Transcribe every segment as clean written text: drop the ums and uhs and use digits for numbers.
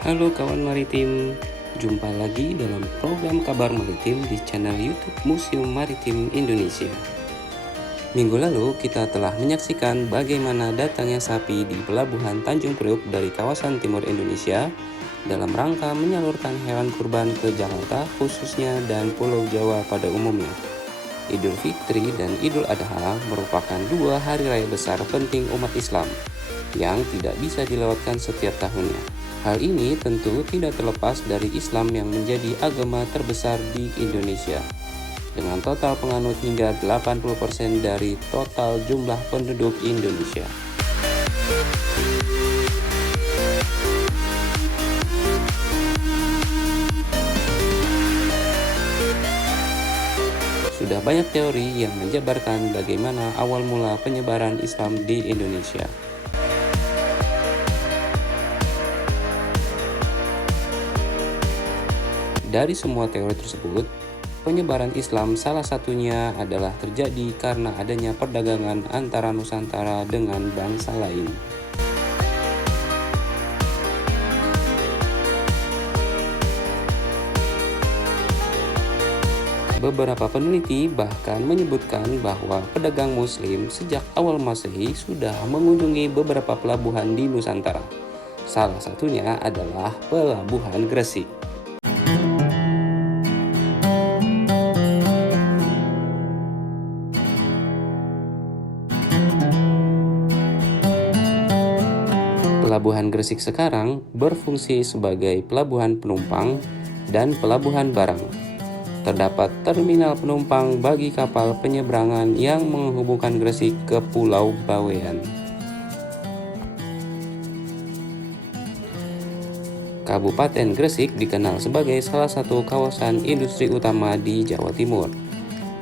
Halo kawan maritim, jumpa lagi dalam program kabar maritim di channel YouTube Museum Maritim Indonesia. Minggu lalu kita telah menyaksikan bagaimana datangnya sapi di Pelabuhan Tanjung Priok dari kawasan timur Indonesia dalam rangka menyalurkan hewan kurban ke Jakarta khususnya dan Pulau Jawa pada umumnya. Idul Fitri dan Idul Adha merupakan dua hari raya besar penting umat Islam yang tidak bisa dilewatkan setiap tahunnya. Hal ini tentu tidak terlepas dari Islam yang menjadi agama terbesar di Indonesia, dengan total penganut hingga 80% dari total jumlah penduduk Indonesia. Sudah banyak teori yang menjabarkan bagaimana awal mula penyebaran Islam di Indonesia. Dari semua teori tersebut, penyebaran Islam salah satunya adalah terjadi karena adanya perdagangan antara Nusantara dengan bangsa lain. Beberapa peneliti bahkan menyebutkan bahwa pedagang Muslim sejak awal Masehi sudah mengunjungi beberapa pelabuhan di Nusantara. Salah satunya adalah Pelabuhan Gresik. Pelabuhan Gresik sekarang berfungsi sebagai pelabuhan penumpang dan pelabuhan barang. Terdapat terminal penumpang bagi kapal penyeberangan yang menghubungkan Gresik ke Pulau Bawean. Kabupaten Gresik dikenal sebagai salah satu kawasan industri utama di Jawa Timur.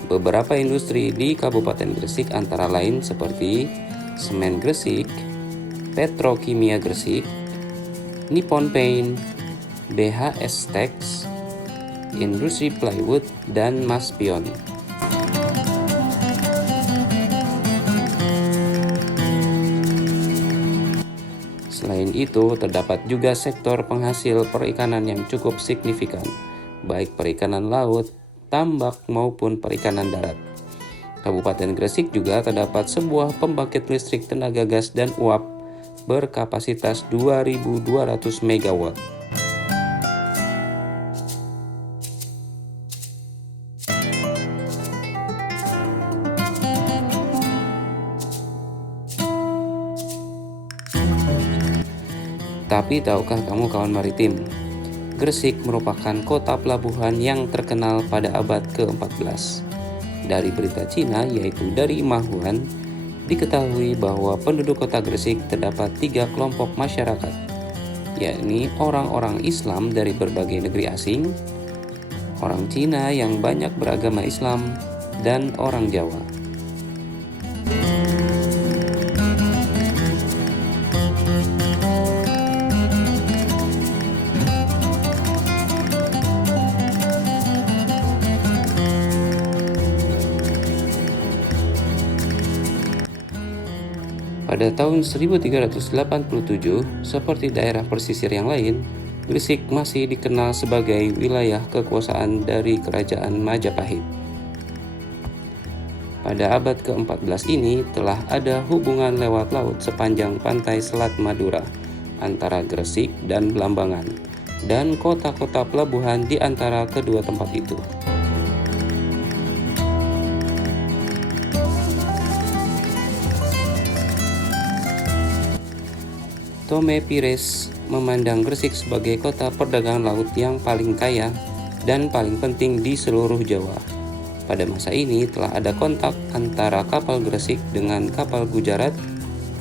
Beberapa industri di Kabupaten Gresik antara lain seperti Semen Gresik, Petrokimia Gresik, Nippon Paint, BHS Tex, Industri Plywood, dan Maspion. Selain itu, terdapat juga sektor penghasil perikanan yang cukup signifikan, baik perikanan laut, tambak, maupun perikanan darat. Kabupaten Gresik juga terdapat sebuah pembangkit listrik tenaga gas dan uap berkapasitas 2.200 MW. Tapi tahukah kamu kawan maritim, Gresik merupakan kota pelabuhan yang terkenal pada abad ke-14. Dari berita Cina, yaitu dari Mahuan, diketahui bahwa penduduk kota Gresik terdapat 3 kelompok masyarakat, yakni orang-orang Islam dari berbagai negeri asing, orang Cina yang banyak beragama Islam, dan orang Jawa. Pada tahun 1387, seperti daerah pesisir yang lain, Gresik masih dikenal sebagai wilayah kekuasaan dari Kerajaan Majapahit. Pada abad ke-14 ini telah ada hubungan lewat laut sepanjang pantai Selat Madura antara Gresik dan Blambangan, dan kota-kota pelabuhan di antara kedua tempat itu. Tome Pires memandang Gresik sebagai kota perdagangan laut yang paling kaya dan paling penting di seluruh Jawa. Pada masa ini telah ada kontak antara kapal Gresik dengan kapal Gujarat,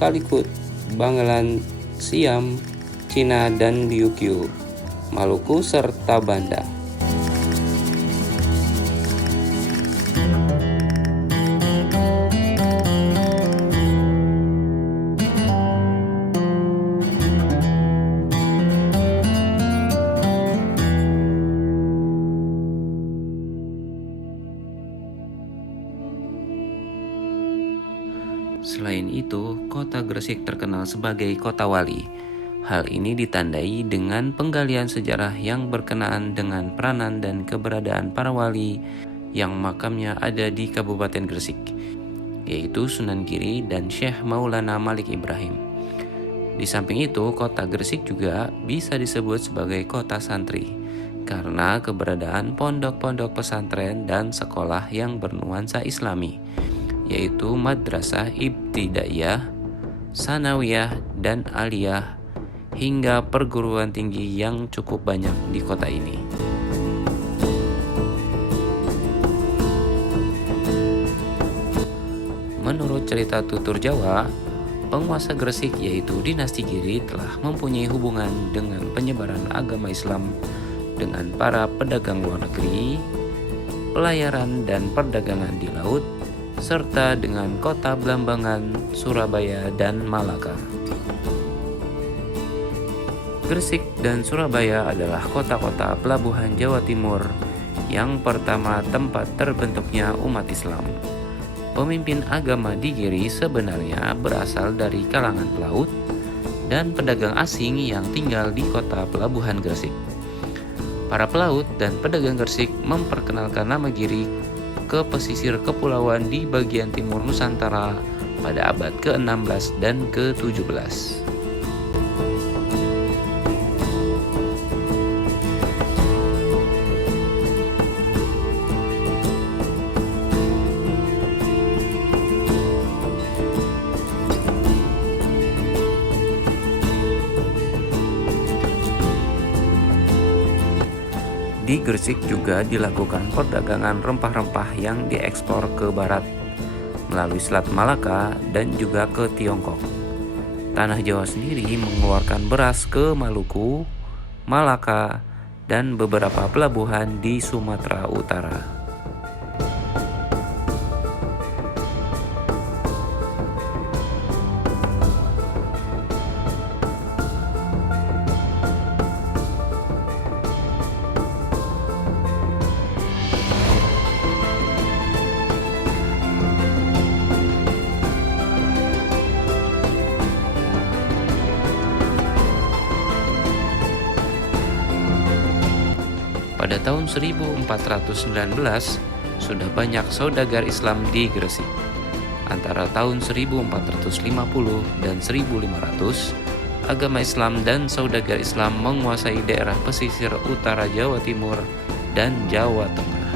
Calicut, Bangalan, Siam, Cina, dan Ryukyu, Maluku, serta Banda. Selain itu, kota Gresik terkenal sebagai kota wali. Hal ini ditandai dengan penggalian sejarah yang berkenaan dengan peranan dan keberadaan para wali yang makamnya ada di Kabupaten Gresik, yaitu Sunan Giri dan Syekh Maulana Malik Ibrahim. Di samping itu, kota Gresik juga bisa disebut sebagai kota santri karena keberadaan pondok-pondok pesantren dan sekolah yang bernuansa Islami, yaitu Madrasah Ibtidaiyah, Sanawiyah, dan Aliyah, hingga perguruan tinggi yang cukup banyak di kota ini. Menurut cerita tutur Jawa, penguasa Gresik yaitu dinasti Giri telah mempunyai hubungan dengan penyebaran agama Islam dengan para pedagang luar negeri, pelayaran dan perdagangan di laut, serta dengan kota Blambangan, Surabaya, dan Malaka. Gresik dan Surabaya adalah kota-kota pelabuhan Jawa Timur yang pertama tempat terbentuknya umat Islam. Pemimpin agama di Giri sebenarnya berasal dari kalangan pelaut dan pedagang asing yang tinggal di kota pelabuhan Gresik. Para pelaut dan pedagang Gresik memperkenalkan nama Giri ke pesisir kepulauan di bagian timur Nusantara pada abad ke-16 dan ke-17. Di Gresik juga dilakukan perdagangan rempah-rempah yang diekspor ke barat melalui Selat Malaka dan juga ke Tiongkok. Tanah Jawa sendiri mengeluarkan beras ke Maluku, Malaka, dan beberapa pelabuhan di Sumatera Utara. Pada tahun 1419, sudah banyak saudagar Islam di Gresik. Antara tahun 1450 dan 1500, agama Islam dan saudagar Islam menguasai daerah pesisir utara Jawa Timur dan Jawa Tengah.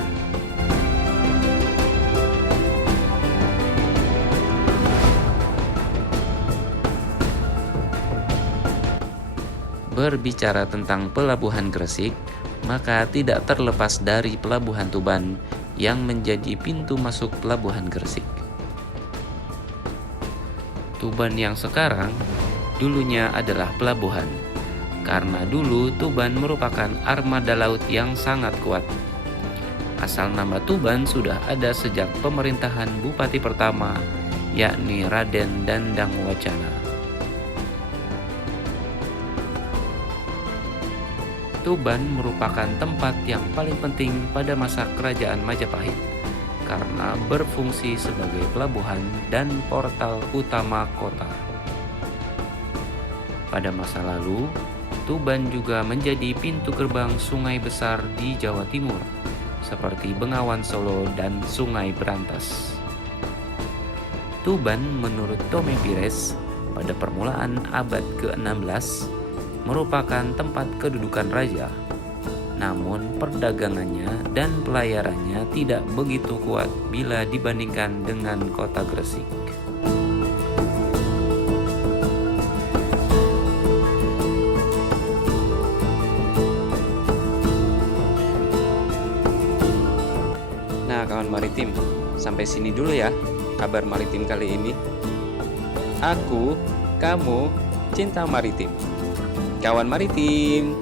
Berbicara tentang pelabuhan Gresik, maka tidak terlepas dari pelabuhan Tuban yang menjadi pintu masuk pelabuhan Gresik. Tuban yang sekarang dulunya adalah pelabuhan, karena dulu Tuban merupakan armada laut yang sangat kuat. Asal nama Tuban sudah ada sejak pemerintahan Bupati pertama, yakni Raden Dandang Wacana. Tuban merupakan tempat yang paling penting pada masa Kerajaan Majapahit karena berfungsi sebagai pelabuhan dan portal utama kota. Pada masa lalu, Tuban juga menjadi pintu gerbang sungai besar di Jawa Timur, seperti Bengawan Solo dan Sungai Berantas. Tuban menurut Tome Pires pada permulaan abad ke-16 merupakan tempat kedudukan raja, namun perdagangannya dan pelayarannya tidak begitu kuat bila dibandingkan dengan kota Gresik. Nah, kawan maritim, sampai sini dulu ya kabar maritim kali ini. Aku, kamu, cinta maritim. Kawan maritim.